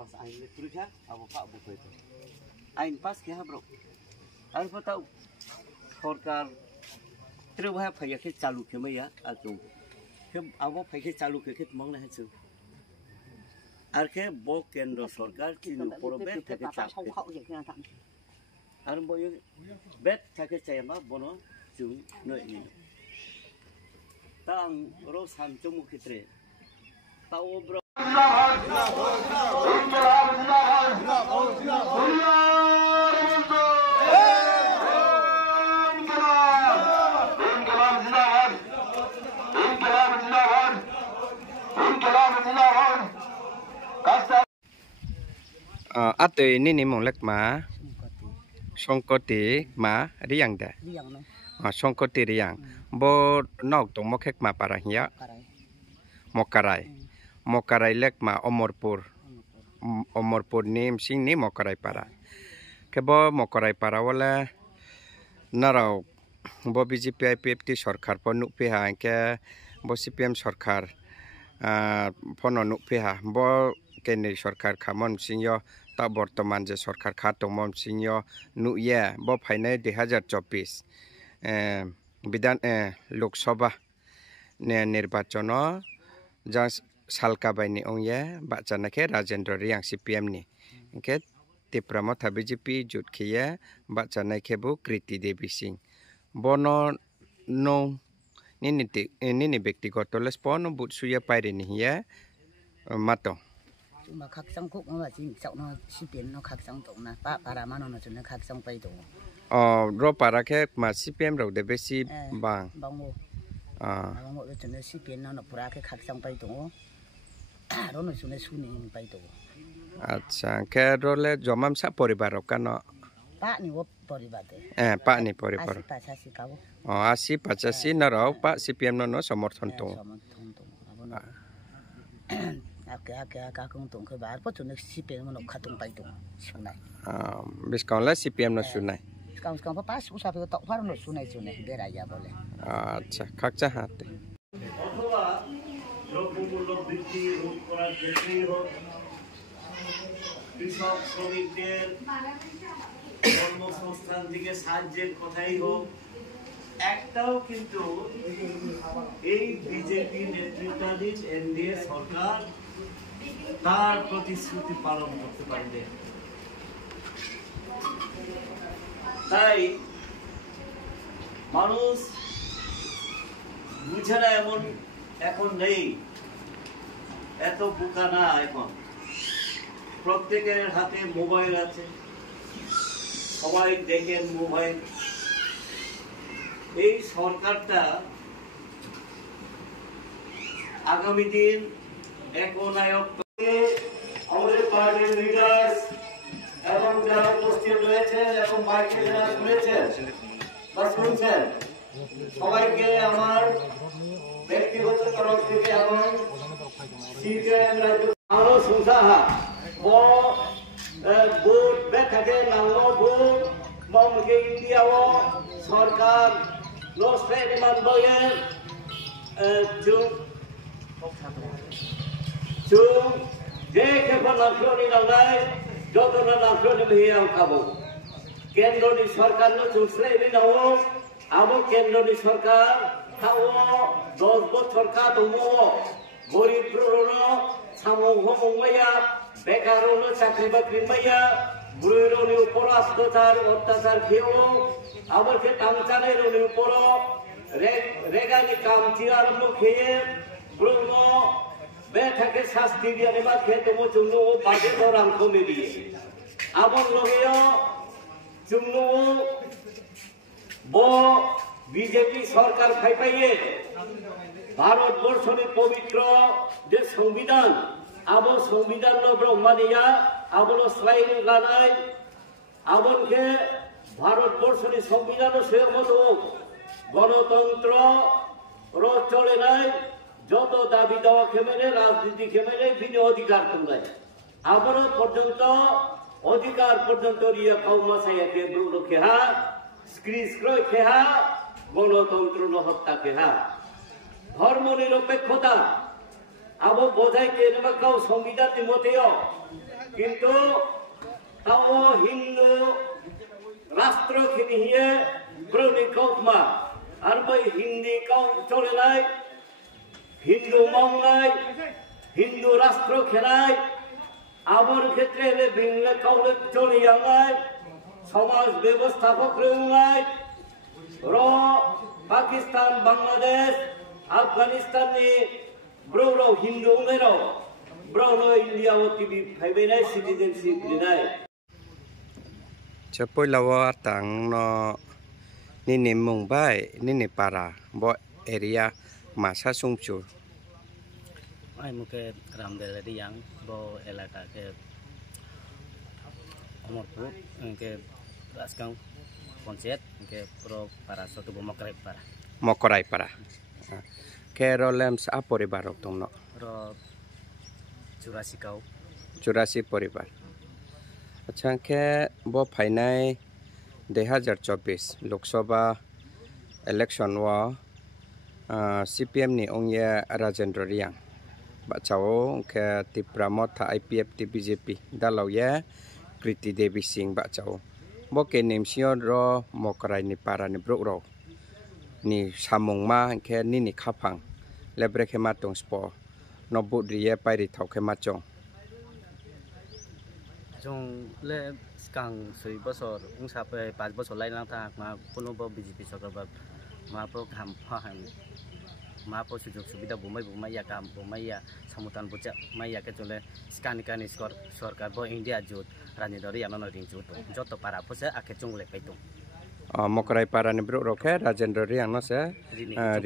pas ain elektrik ha abo pak buku itu ain pas ke ha bro ain ko tahu सरकार terus ha phai ke चालू ke mai ya atung ke abo phai ke चालू ke mong na ha আর কে বো কেন্দ্র সরকার চিনু পরবে থেকে চাপ আর বই bet থাকে চাইমা বনো জুং নই নি তাং রো সান চমু ক্ষেত্রে তাও ব্র ate ini mong lek ma songkoti ma riang da songkoti riang bo nok tong mokhek ma parahia mokarai lek ma omorpur nim sing ni mokarai para ke bo mokarai para wala narau bo BJP IPFT সরকার পনু পেহা ke bo CPM সরকার পনু পেহা bo কেন্দ্রীয় সরকার খামন সিংহ তা বর্তমান যে সরকার খাতমম সিংহ নুয়ে ব final 2024 বিধান লোকসভা নির্বাচন যা সালকা বাইনি ওয়ে বাচানাকে রাজেন্দ্র রিয়াং CPM নি কে তিপ্রামথা BJP জুটখিয়ে বাচানাকেবু কৃতি দেবী সিং বন নো নিনি ব্যক্তিগত লেসপন বুটসুয়া পাইরে নিহিয়া মাতো mà khắc xong khúc nó là chỉ chậu nó xí biến nó khắc xong tổng là para mà nó cho nó khắc xong bay tổng rồi para cái mà CPM rồi để besi bang ngô bang ngô cho nó xí biến nó para cái khắc xong bay tổng đó nó cho nó su này bay tổng আচ্ছা cái rồi là জমাম sa পরিবার কেন pak ni wo পরিবার pak ni পরিবার 80 kau 80 নারাও pak CPM no সমর্থন তো ake kung tung ke bar po chune CPM no khatung pai tung sunai biskon la CPM no sunai sekarang pa pas usah to par no sunai bera ya bole আচ্ছা খাকচা হাতে অথবা দ্রব্যমূল্য বৃদ্ধি রোধ করার ক্ষেত্রেই হোক কৃষক শ্রমিকদের কর্মসংস্থান থেকে সাহায্যের কথাই হোক একটাও কিন্তু এই বিজেপি নেতৃত্বাধীন এনডিএ সরকার তার প্রতিশ্রুতি পালন করতে পারবে তাই মানুষ বুঝে না এমন এখন নেই এত বোকা না এখন প্রত্যেকের হাতে মোবাইল আছে সবাই দেখেন মোবাইল এই সরকারটা আগামী দিন একনায়ক আমাদের পার্টির লিডার্স এবং যারা উপস্থিত রয়েছেন এবং মাইকে যারা শুনেছেন বা শুনছেন সবাইকে আমার ব্যক্তিগত তরফ থেকে এবং CPM রাজ্য আরো সুসাহা বুট বেথাকে নাঙ্গো বুট মমকে ইন্ডিয়াও সরকার লসফেনি মানবয়ে chung je ke panafloni nangai jotona nafloni hiang kabo kendro ni sarkar no chusle ni nawo abo kendro ni sarkar tawo 10 বছর ka tomo gorib rono samung homaya bekarono chakri bakri maya buruironi upor অত্যাচার খেয়েও আবার কে তামচানের উপর রেগানি কামচি আরম্ভ খেয়ে ব্রহ্ম বেঠাকে শাস্তি দিয়ে নেবা খেয়ে তোমার চুঙ্গ বাজে ধরাম কমে দিয়ে আবার লগেও চুঙ্গ ব বিজেপি সরকার খাই পাইয়ে ভারতবর্ষের পবিত্র যে সংবিধান আবো সংবিধান ব্রহ্মানিয়া আবলো স্লাইন গানায় আবনকে ভারতবর্ষের সংবিধান সহমত গণতন্ত্র চলে নাই যত দাবি দেওয়া খেমেরে রাজনীতি খেমেরে ভিন্ন অধিকার তোমরাই আবারও পর্যন্ত অধিকার পর্যন্ত রিয়া কাউমাসাইয়াকে ব্রুল খেহা স্ক্রিস্ক্রয় খেহা গণতন্ত্র হত্যা খেহা ধর্ম নিরপেক্ষতা আবো বোঝাইতে কাউ সংবিধান মতেও কিন্তু তাও হিন্দু রাষ্ট্র খিনিয়ে ব্রৌনি কৌমা আর বই হিন্দি কৌ চলে নাই হিন্দু মামলায় হিন্দু রাষ্ট্র খেলায় আবর ক্ষেত্রে বিংলে কৌলে চলে যায় সমাজ ব্যবস্থাপক রয় র পাকিস্তান বাংলাদেশ আফগানিস্তাননি ব্রৌর হিন্দু মেরো ব্রৌর ইন্ডিয়া ও টিভি ফাইবেনাই সিটিজেনশিপ লিনাই Poi tang no nini Mumbai nini para bo area masa sungchu. Ai muke ramdel di yang bo elaka ke Omorpur ke Raskang Ponset ke pro para sotu bo Mokorai para. Ke rolem sa poribar tong no. Ro Jurasikau. Jurasi poribar. अच्छा के वो final 2024 Lok Sabha election वा CPM नि ओंगे राजेंद्र रियांग बचाओ के तिप्रामो था IPF T BJP दालाव ये कृति देवी सिंह बचाओ वो के नेमसियो रो मोकराई नि पारा नि ब्रो रो नि सामुंग मा के नि खाफांग लेब्रे के मातों स्पो नबु रिये पाइरि थाव के माचों Jong le kang sui bosor ungsap 5 bosor lai lang ta ma puno bo BJP sokar ba ma pro ham ha han ma pro sujog subida bumai ya kam bumai ya samutan buca mai ya ke chole skanikani sorkar bo India jut ranidori anono ring jut joto para pose ake chung le paitung Mokorai para ni bro roke Rajendra Riang no se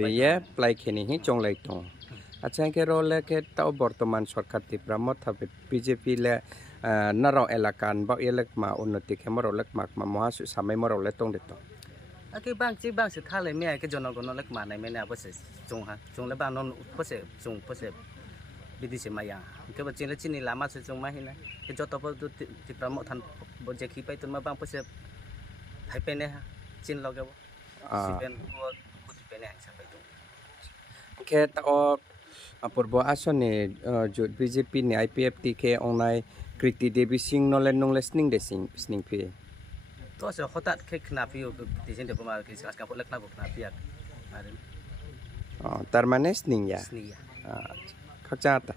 riye plai khini hi chong lai tong acha ke role ke tau bortoman sarkar tipramot thabe BJP le narong elakan ba elek ma unnati ke morolek mak ma mohasu samai morole tong de to ake bang chi bang se thale me ke jonogono lek ma nai me na pose chung ha chung le bang non pose chung pose bidisi maya ke ba chin le chini lama se chung ma hina ke joto bo tipramot than bo je khi pai tun ma bang pose hai pe ne ha chin loge bo sipen ko kuti pe ne sa pai tu ke ta apurbo asone jut BJP ni IPF ti ke onai Kriti Devi Singh nolen nong listening de sing phi to se khotat ke knapi ti sin de pama ke kas ka lek na bo knapi ya tar mane sning ya snia khachata